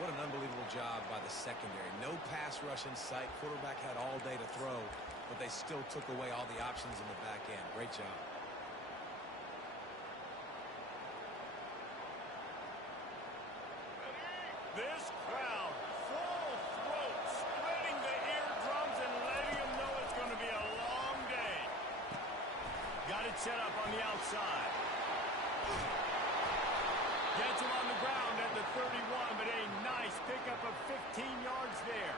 What an unbelievable job by the secondary. No pass rush in sight. Quarterback had all day to throw, but they still took away all the options in the back end. Great job. This crowd, full throat, splitting the eardrums and letting them know it's going to be a long day. Got it set up on the outside. Gets him on the ground at the 31, but a nice pickup of 15 yards there.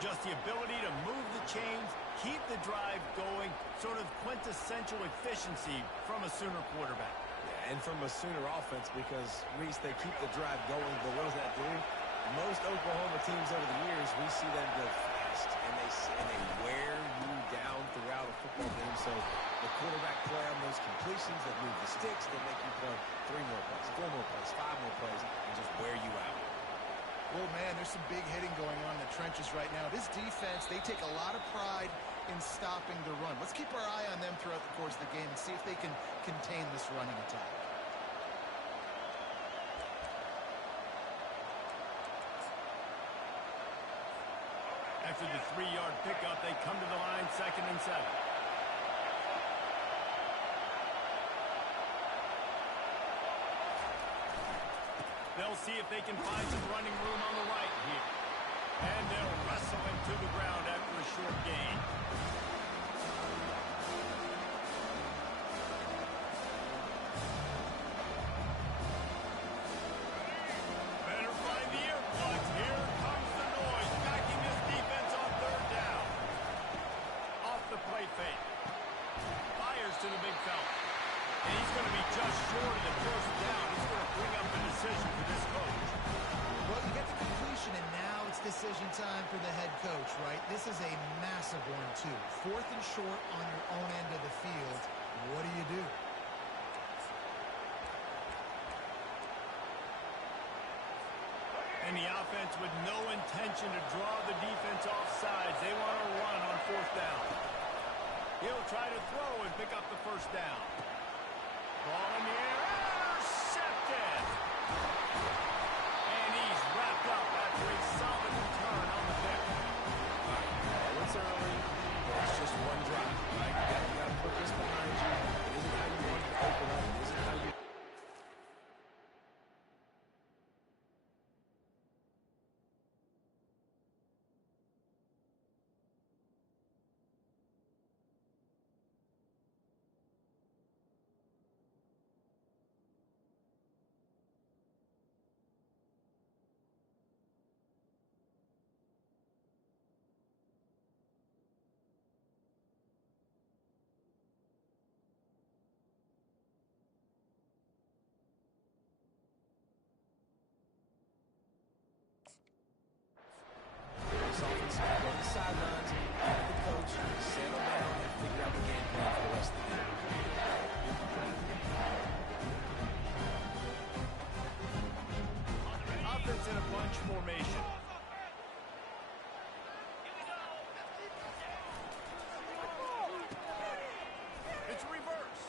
Just the ability to move the chains, keep the drive going, sort of quintessential efficiency from a Sooner quarterback. Yeah, and from a Sooner offense because, Reese, they keep the drive going, but what does that do? Most Oklahoma teams over the years, we see them go fast, and they wear you down throughout a football game. So the quarterback play on those completions that move the sticks, that make you play 3 more plays, 4 more plays, 5 more plays, and just wear you out. Oh, man, there's some big hitting going on in the trenches right now. This defense, they take a lot of pride in stopping the run. Let's keep our eye on them throughout the course of the game and see if they can contain this running attack. After the 3-yard pickup, they come to the line 2nd and 7. They'll see if they can find some running room on the right here. And they'll wrestle him to the ground after a short gain. Better find the ear plugs. Here comes the noise. Backing this defense on 3rd down. Off the play fake. Fires to the big fella. And he's going to be just short of the 1st down. He's going to bring up the decision for this coach. Well, you get the completion, and now it's decision time for the head coach, right? This is a massive one, too. 4th and short on your own end of the field. What do you do? And the offense with no intention to draw the defense off sides. They want to run on 4th down. He'll try to throw and pick up the 1st down. Ball in the air, intercepted. And he's wrapped up after a solid return on the pick. All right, it's early, but it's just one drive. Right? You got to put this behind you. It isn't how you want to open up. It isn't how you... Sidelines, the coach, settle down and figure out the game plan for the rest of the game. Offense in a bunch formation. It's reverse.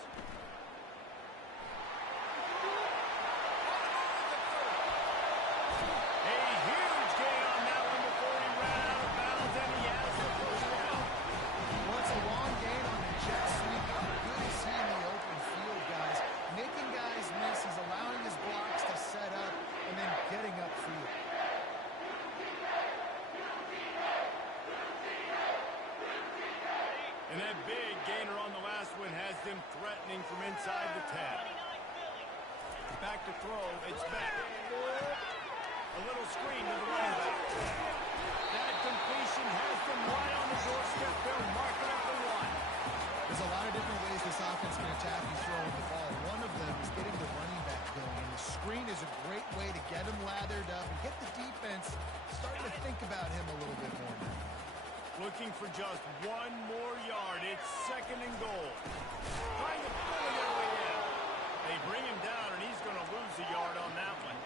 A huge gain on that one before he ran out of bounds, and he has the 1st down. Well, it's a long gain on the jet sweep. Good to see in the open field, guys. Making guys miss. He's allowing his blocks to set up and then getting upfield. And that big gainer on the last one has them threatening from inside the 10. Back to throw. It's back. A little screen to the running back. That completion has them right on the doorstep. They'll mark it up to 1. There's a lot of different ways this offense can attack you throwing the ball. One of them is getting the running back going. And the screen is a great way to get him lathered up and get the defense starting to think about him a little bit more now. Looking for just 1 more yard. It's 2nd and goal. Trying to pull it their way in. They bring him down, and he's going to lose a yard on that one.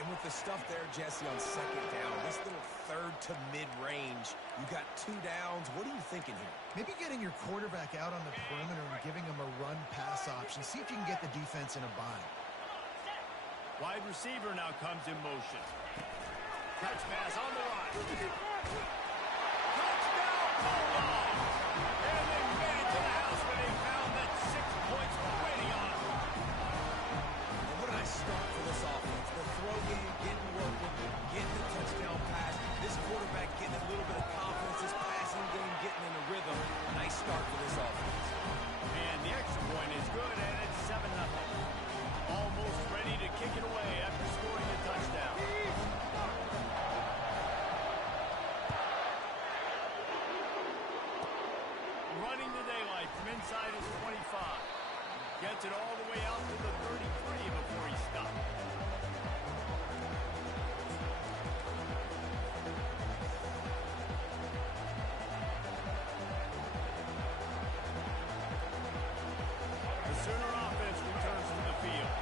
And with the stuff there, Jesse, on 2nd down, this little 3rd to mid-range, you got 2 downs. What are you thinking here? Maybe getting your quarterback out on the perimeter and giving him a run-pass option. See if you can get the defense in a bind. Wide receiver now comes in motion. bounce pass on the line. Touchdown, Bulldog! And they made it to the house when they found that 6 points were waiting on them. And what did I start for this offense? The throw game, getting working, getting the touchdown pass. This quarterback getting a little bit of confidence. This passing game getting in a rhythm. Nice start for this offense. And the extra point is good, and it's 7-0. Almost ready to kick it away after scoring a touchdown. Running the daylight from inside his 25. Gets it all the way out to the 33 before he stops. The Sooner offense returns to the field.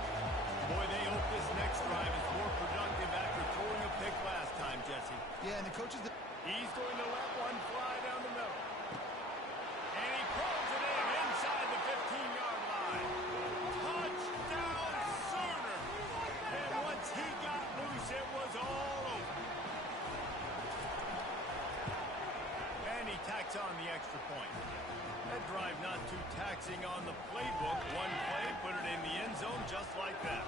Boy, they hope this next drive is more productive after throwing a pick last time, Jesse. Yeah, and the coaches... He's going to let one fly down the middle. And he pulls it in inside the 15-yard line. Touchdown, Sooner! And once he got loose, it was all over. And he tacks on the extra point. That drive not too taxing on the playbook. One play, put it in the end zone just like that.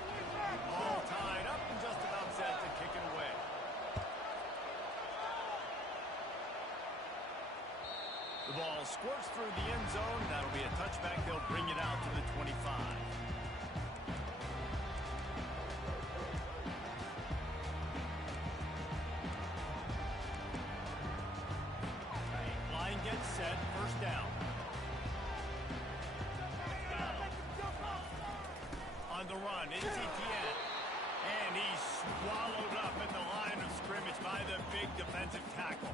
All tied up and just about set to kick it away. The ball squirts through the end zone. That'll be a touchback. They'll bring it out to the 25. Line gets set. First down. On the run, it's Etienne. And he's swallowed up at the line of scrimmage by the big defensive tackle.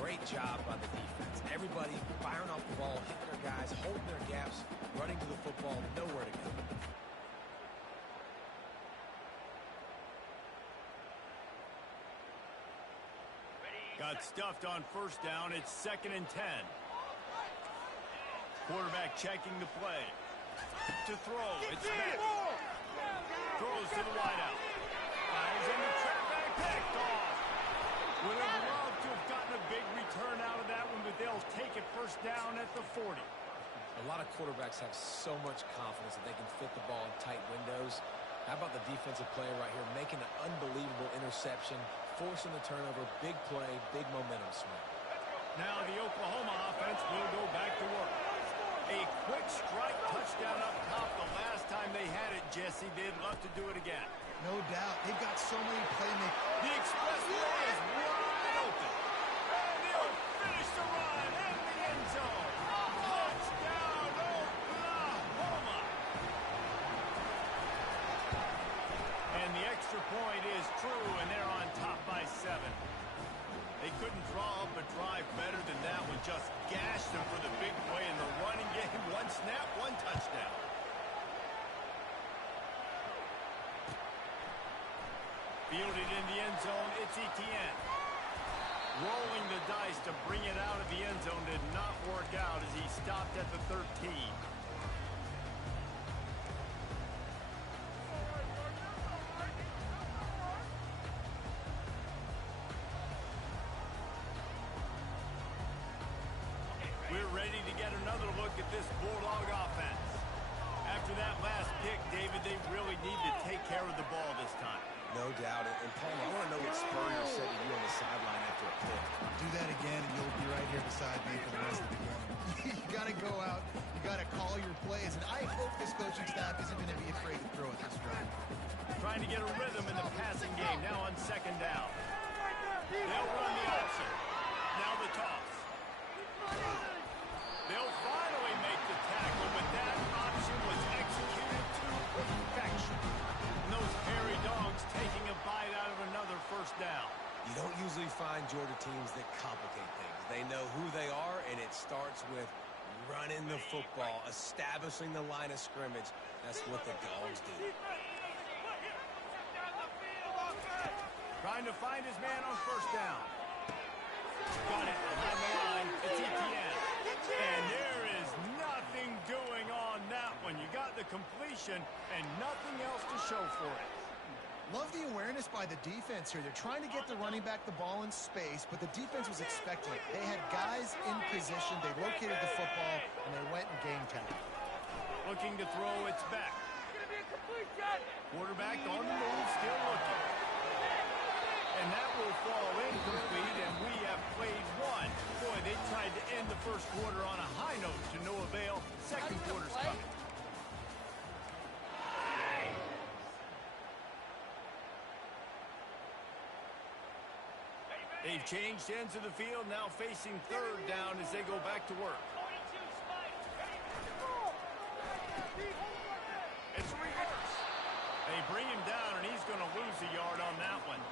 Great job by the defense. Everybody firing off the ball, hitting their guys, holding their gaps, running to the football, nowhere to go. Got stuffed on first down. It's 2nd and 10. Quarterback checking the play. To throw. It's Smith. Throws to the wideout. Fires in the trap back. Picked off. Would have loved to have gotten a big return out of that one, but they'll take it first down at the 40. A lot of quarterbacks have so much confidence that they can fit the ball in tight windows. How about the defensive player right here making an unbelievable interception, forcing the turnover, big play, big momentum swing. Now the Oklahoma offense will go back to work. A quick strike touchdown up top the last time they had it, Jesse. They'd love to do it again. No doubt. They've got so many playmakers. The expressway is wide open. And he'll finish the run in the end zone. Touchdown, Oklahoma. And the extra point is true, and they're on top by 7. They couldn't draw up a drive better than that one. Just gashed them for the big play in the running game. One snap, one touchdown. Fielded in the end zone, it's Etienne. Rolling the dice to bring it out of the end zone did not work out as he stopped at the 13. We're ready to get another look at this Bulldog offense. After that last pick, David, they really need to take care of the ball this time. No doubt. And Palmer, I want to know what Spurrier said to you on the sideline after a pick. Do that again, and you'll be right here beside me for the rest of the game. You got to go out. You got to call your plays. And I hope this coaching staff isn't going to be afraid to throw at this drive. Trying to get a rhythm in the passing game. Now on 2nd down. They'll run the option. Now the toss. They'll finally make the tackle, but that option was executed to perfection. And those hairy dogs taking a bite out of another first down. You don't usually find Georgia teams that complicate things. They know who they are, and it starts with running the football, establishing the line of scrimmage. That's what the dogs do. Trying to find his man on first down. Got it behind the line. It's Etienne. And there is nothing doing on that one. You got the completion and nothing else to show for it. Love the awareness by the defense here. They're trying to get the running back the ball in space, but the defense was expecting it. They had guys in position. They located the football, and they went and game time. Looking to throw, it's back. Quarterback on the move, still looking. And that will fall incomplete, and we have played one. Boy, they tried to end the first quarter on a high note to no avail. Second quarter's coming. They've changed ends of the field, now facing third down as they go back to work. It's reverse. They bring him down, and he's going to lose a yard on that one.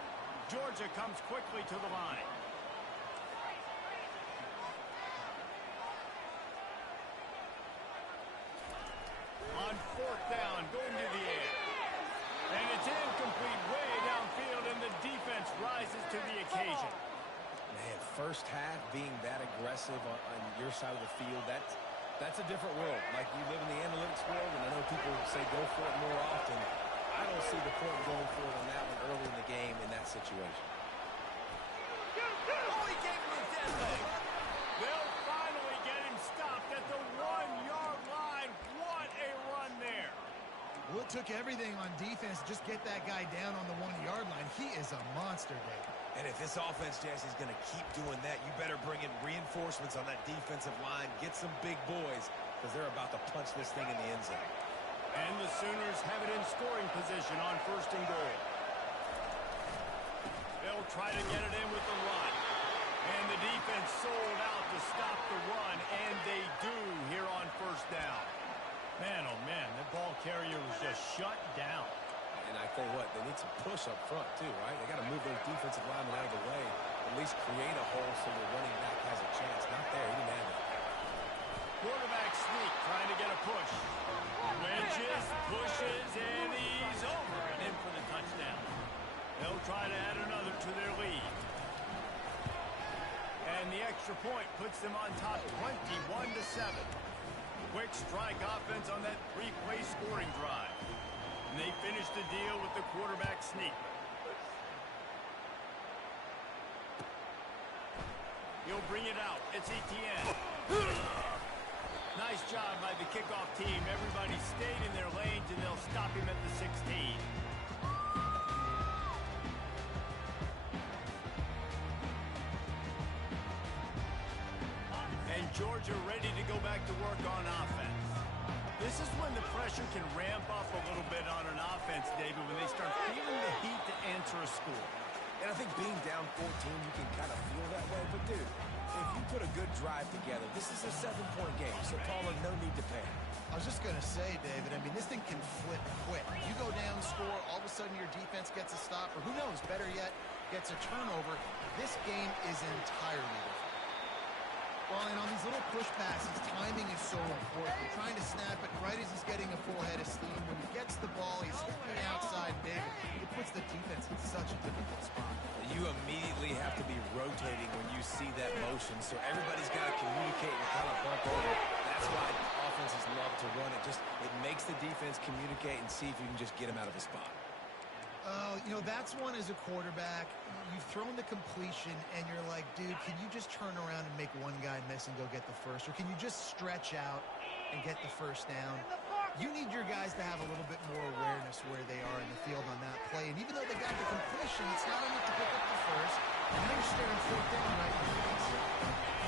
Georgia comes quickly to the line. On fourth down, going to the air. And it's incomplete way downfield, and the defense rises to the occasion. Man, first half being that aggressive on your side of the field, that's a different world. Like, you live in the analytics world, and I know people say go for it more often. I don't see the point going for it on that one early in the game in that situation. Oh, he gave him a dead leg. They'll finally get him stopped at the 1-yard line. What a run there. Well, it took everything on defense to just get that guy down on the 1-yard line. He is a monster, Dave. And if this offense, Jesse, is going to keep doing that, you better bring in reinforcements on that defensive line. Get some big boys, because they're about to punch this thing in the end zone. And the Sooners have it in scoring position on first and goal. They'll try to get it in with the run. And the defense sold out to stop the run, and they do here on first down. Man, oh man, that ball carrier was just shut down. And I tell you what, they need some push up front too, right? They got to move those defensive linemen out of the way, at least create a hole so the running back has a chance. Not there, he didn't have it. Quarterback sneak, trying to get a push. Wedges, pushes, and he's over and in for the touchdown. They'll try to add another to their lead. And the extra point puts them on top 21-7. Quick strike offense on that three-play scoring drive. And they finish the deal with the quarterback sneak. He'll bring it out. It's Etienne. Nice job by the kickoff team. Everybody stayed in their lanes, and they'll stop him at the 16. And Georgia ready to go back to work on offense. This is when the pressure can ramp up a little bit on an offense, David, when they start feeling the heat to answer a score. And I think being down 14, you can kind of feel that way. But, dude, if you put a good drive together, this is a 7-point game, so Paula, no need to panic. I was just going to say, David, I mean, this thing can flip quick. You go down, score, all of a sudden your defense gets a stop, or who knows, better yet, gets a turnover. This game is entirely different. Well, and on these little push passes, timing is so important. You're trying to snap it right as he's getting a full head of steam. When he gets the ball, he's stepping outside big. It puts the defense in such a difficult spot. You immediately have to be rotating when you see that motion, so everybody's got to communicate and kind of bump over. That's why offenses love to run it. It makes the defense communicate and see if you can just get him out of a spot. You know, that's one as a quarterback. You've thrown the completion, and you're like, dude, can you just turn around and make one guy miss and go get the first? Or can you just stretch out and get the first down? You need your guys to have a little bit more awareness where they are in the field on that play. And even though they got the completion, it's not enough to pick up the first. And now you're staring fourth down right in the face.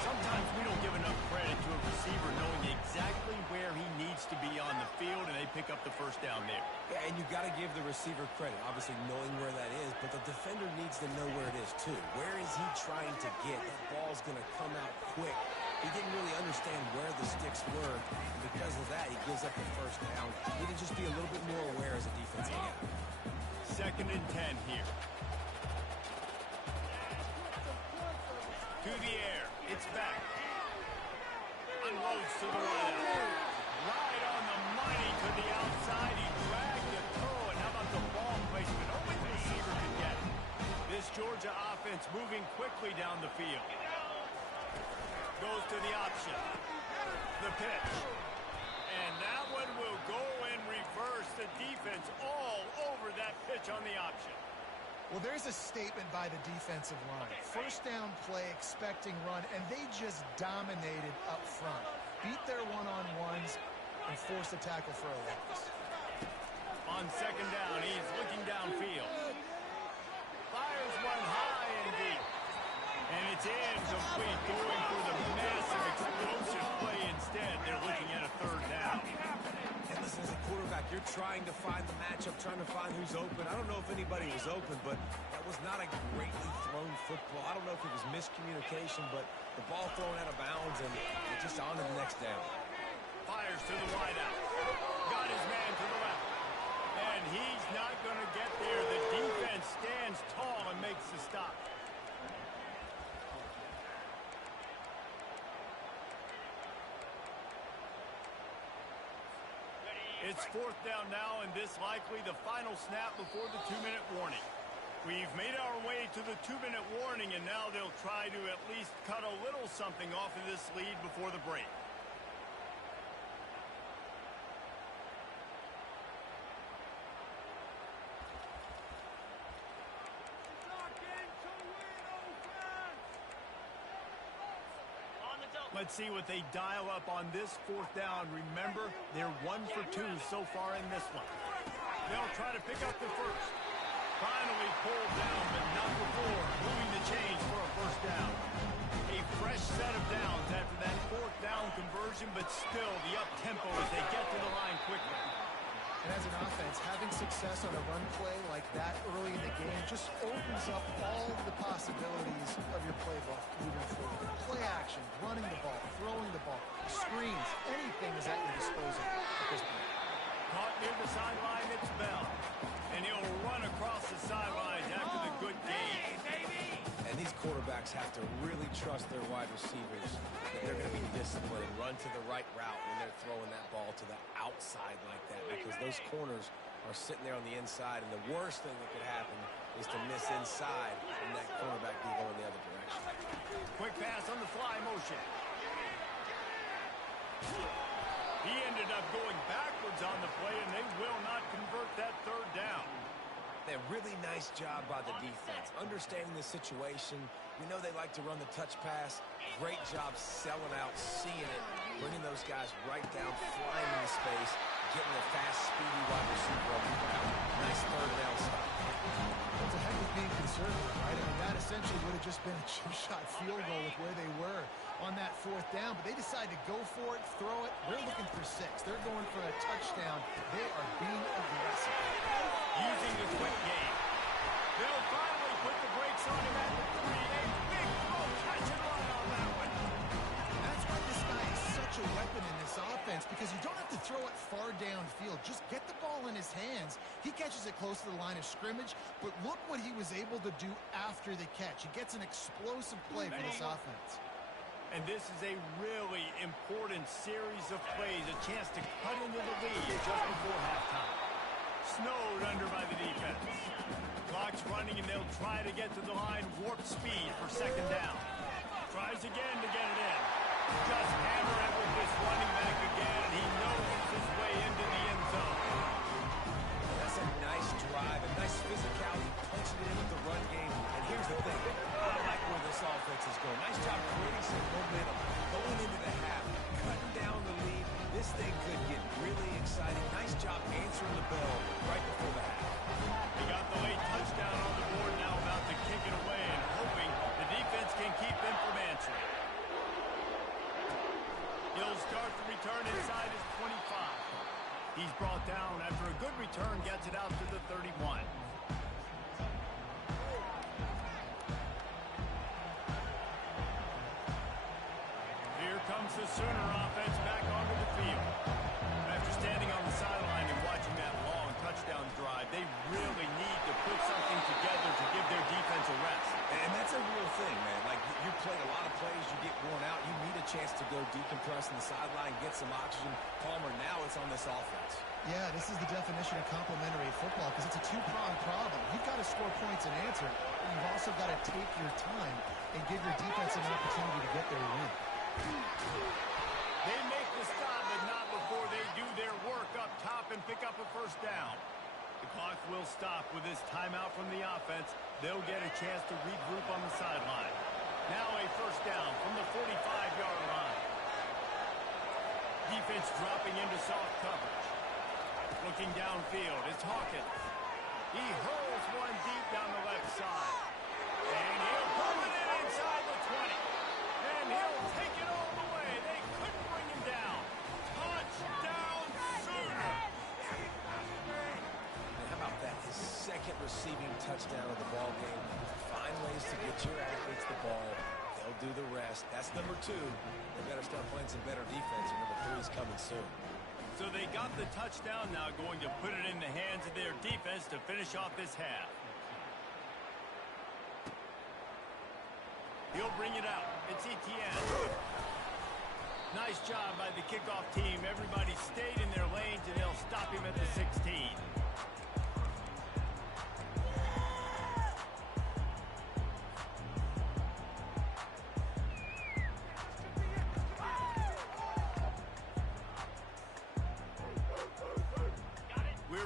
Sometimes we don't give enough credit to a receiver knowing exactly where he needs to be on the field, and they pick up the first down there. Yeah, and you got to give the receiver credit, obviously knowing where that is, but the defender needs to know where it is too. Where is he trying to get? That ball's going to come out quick. He didn't really understand where the sticks were, and because of that, he gives up the first down. He needed to just be a little bit more aware as a defensive guy. 2nd and 10 here. To the air. It's back. Unloads to the right. Right on the money to the outside. He dragged the toe. And how about the ball placement? Only the receiver could get it. This Georgia offense moving quickly down the field. Goes to the option. The pitch. And that one will go in reverse. The defense all over that pitch on the option. Well, there's a statement by the defensive line. First down play, expecting run, and they just dominated up front. Beat their one-on-ones and forced a tackle for a loss. On second down, he's looking downfield. Fires one high and deep. And it's incomplete, going for the massive explosive play instead. They're looking at a third down. And listen, as a quarterback, you're trying to find the matchup, trying to find who's open. I don't know if anybody was open, but that was not a greatly thrown football. I don't know if it was miscommunication, but the ball thrown out of bounds, and just on to the next down. Fires to the wideout. Got his man to the left. And he's not going to get there. The defense stands tall and makes the stop. It's fourth down now, and this likely the final snap before the 2-minute warning. We've made our way to the 2-minute warning, and now they'll try to at least cut a little something off of this lead before the break. Let's see what they dial up on this fourth down. Remember, they're 1 for 2 so far in this one. They'll try to pick up the first. Finally pulled down, but not before moving the chains for a first down. A fresh set of downs after that fourth down conversion, but still the up-tempo as they get to the line quickly. And as an offense, having success on a run play like that early in the game just opens up all the possibilities of your playbook moving forward. Play action, running the ball, throwing the ball, screens, anything is at your disposal at this point. Caught near the sideline, it's Bell. And he'll run across the sidelines after the good game. And these quarterbacks have to really trust their wide receivers that they're going to be disciplined and run to the right route when they're throwing that ball to the outside like that, because those corners are sitting there on the inside, and the worst thing that could happen is to miss inside and that cornerback be going the other direction. Quick pass on the fly motion. He ended up going backwards on the play, and they will not convert that third down. A really nice job by the defense, understanding the situation. We know they like to run the touch pass. Great job selling out, seeing it, bringing those guys right down, flying into space, getting a fast, speedy wide receiver on the ground. Nice third down stop. It's a heck of being conservative, right? I mean, that essentially would have just been a chip-shot field goal with where they were on that fourth down, but they decided to go for it, throw it. They're looking for 6. They're going for a touchdown. They are being aggressive. Using the quick game. They'll finally put the brakes on him at the 3. A big throw, catch and run on that one. That's why this guy is such a weapon in this offense, because you don't have to throw it far downfield. Just get the ball in his hands. He catches it close to the line of scrimmage, but look what he was able to do after the catch. He gets an explosive play for this offense. And this is a really important series of plays, a chance to cut into the lead just before halftime. Snowed under by the defense. Clock's running, and they'll try to get to the line, warp speed for second down. Tries again to get it in. Just hammer it with this running back again, and he knows his way into the end zone. That's a nice drive, a nice physicality, punching it in with the run game. And here's the thing, I like where this offense is going. Nice job creating some momentum, going into the half, cutting down the lead. This thing could get really exciting. Nice job answering the bell right before the half. He got the late touchdown on the board, now about to kick it away and hoping the defense can keep them from answering. He'll start the return inside his 25. He's brought down after a good return, gets it out to the 31. Here comes the Sooner offense back onto the field. After standing on the sideline and watching that long touchdown drive, they really need to put something together to give their defense a rest. And that's a real thing, man. Like, you play a lot of plays, you get worn out, you need a chance to go decompress on the sideline, get some oxygen. Palmer, now it's on this offense. Yeah, this is the definition of complementary football, because it's a two-pronged problem. You've got to score points and answer, but you've also got to take your time and give your defense an opportunity to get their win. They make the stop, but not before they do their work up top and pick up a first down. The clock will stop with this timeout from the offense. They'll get a chance to regroup on the sideline. Now a first down from the 45-yard line. Defense dropping into soft coverage. Looking downfield, it's Hawkins. He hurls one deep down the left side. And he'll pull it in inside the 20. And he'll take it all the way. They couldn't bring him down. Touchdown, Sooner! And how about that? His second receiving touchdown of the ball game. Find ways to get your athletes the ball. They'll do the rest. That's number 2. They better start playing some better defense, and number 3 is coming soon. So they got the touchdown, now going to put it in the hands of their defense to finish off this half. He'll bring it out. It's Etienne. Nice job by the kickoff team. Everybody stayed in their lanes, and they'll stop him at the 16.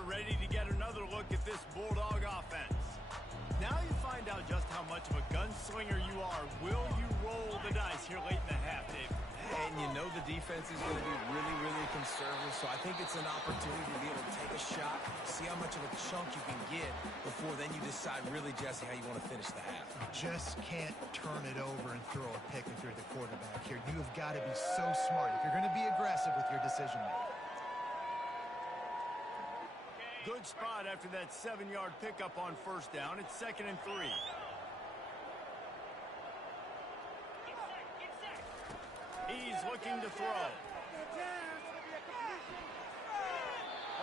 Ready to get another look at this Bulldog offense. Now you find out just how much of a gunslinger you are. Will you roll the dice here late in the half, Dave? And you know the defense is going to be really, really conservative, so I think it's an opportunity to be able to take a shot, see how much of a chunk you can get before then you decide really, Jesse, how you want to finish the half. Just can't turn it over and throw a pick if you're the quarterback here. You have got to be so smart if you're going to be aggressive with your decision-making. Good spot after that 7-yard pickup on first down. It's 2nd and 3. He's looking to throw.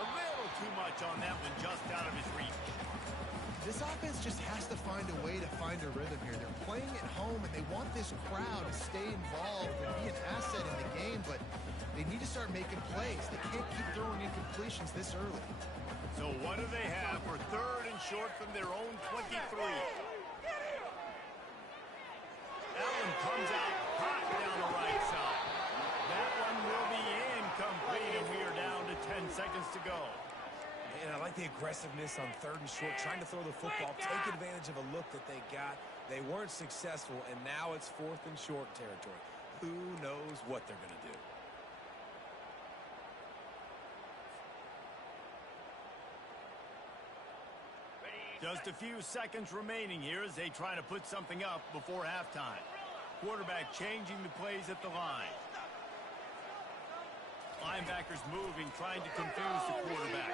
A little too much on that one, just out of his reach. This offense just has to find a way to find a rhythm here. They're playing at home, and they want this crowd to stay involved and be an asset in the game, but they need to start making plays. They can't keep throwing incompletions this early. So what do they have for 3rd and short from their own 23? Allen comes out hot down the right side. That one will be incomplete, and we are down to 10 seconds to go. And I like the aggressiveness on 3rd and short, trying to throw the football, take advantage of a look that they got. They weren't successful, and now it's 4th and short territory. Who knows what they're going to do? Just a few seconds remaining here as they try to put something up before halftime. Quarterback changing the plays at the line. Linebackers moving, trying to confuse the quarterback.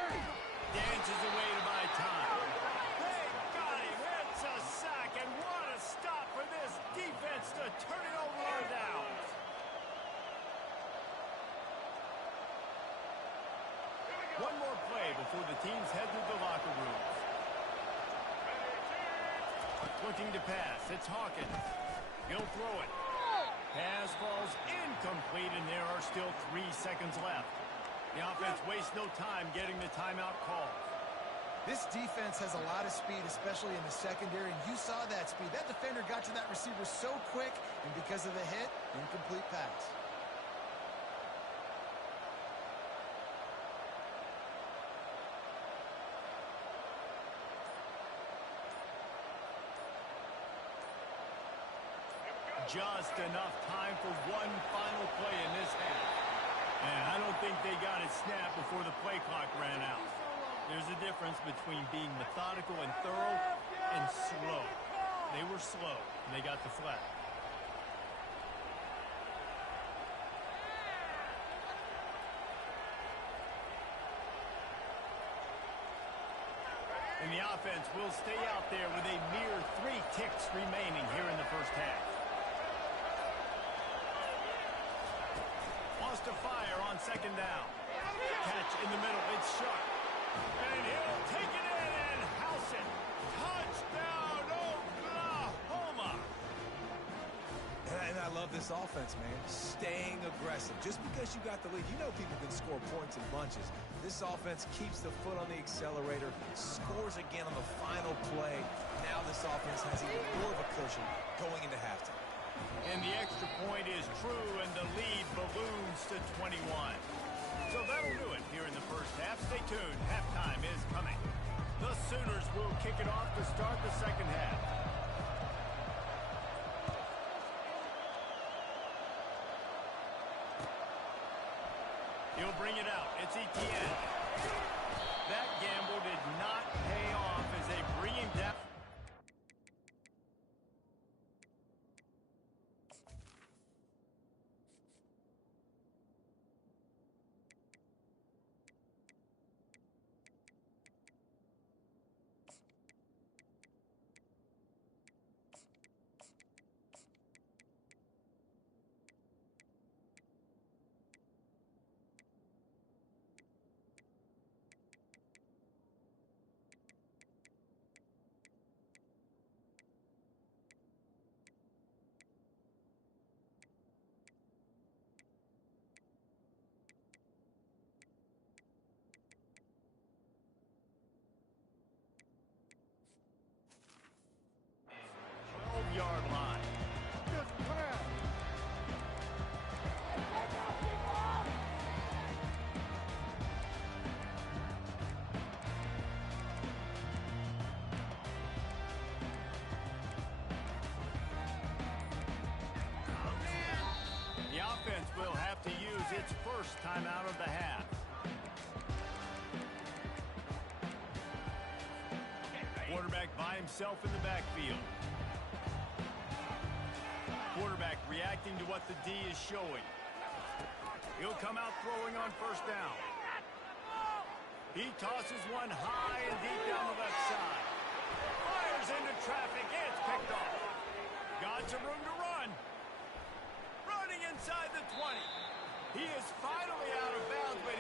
Dances away to buy time. They got him. It's a sack, and what a stop for this defense to turn it over on downs. One more play before the teams head to the locker rooms. Looking to pass. It's Hawkins. He'll throw it. Pass falls incomplete, and there are still 3 seconds left. The offense wastes no time getting the timeout call. This defense has a lot of speed, especially in the secondary, and you saw that speed. That defender got to that receiver so quick, and because of the hit, incomplete pass. Just enough time for one final play in this half. And I don't think they got it snapped before the play clock ran out. There's a difference between being methodical and thorough and slow. They were slow, and they got the flag. And the offense will stay out there with a mere 3 ticks remaining here in the first half. Lost to fire on 2nd down. Catch in the middle, it's sharp. And he'll take it in and house it. Touchdown, Oklahoma! And I love this offense, man. Staying aggressive. Just because you got the lead, you know people can score points in bunches. This offense keeps the foot on the accelerator, scores again on the final play. Now this offense has even more of a cushion going into halftime. And the extra point point is true, and the lead balloons to 21. So that'll do it here in the first half. Stay tuned. Halftime is coming. The Sooners will kick it off to start the second half. He'll bring it out. It's Etienne. That gamble did not pay off as they bring him down. Yard line. Good pass. The offense will have to use its first timeout of the half. Quarterback by himself in the backfield. Quarterback reacting to what the D is showing. He'll come out throwing on first down. He tosses one high and deep down the left side. Fires into traffic. It's picked off. Got some room to run. Running inside the 20. He is finally out of bounds, but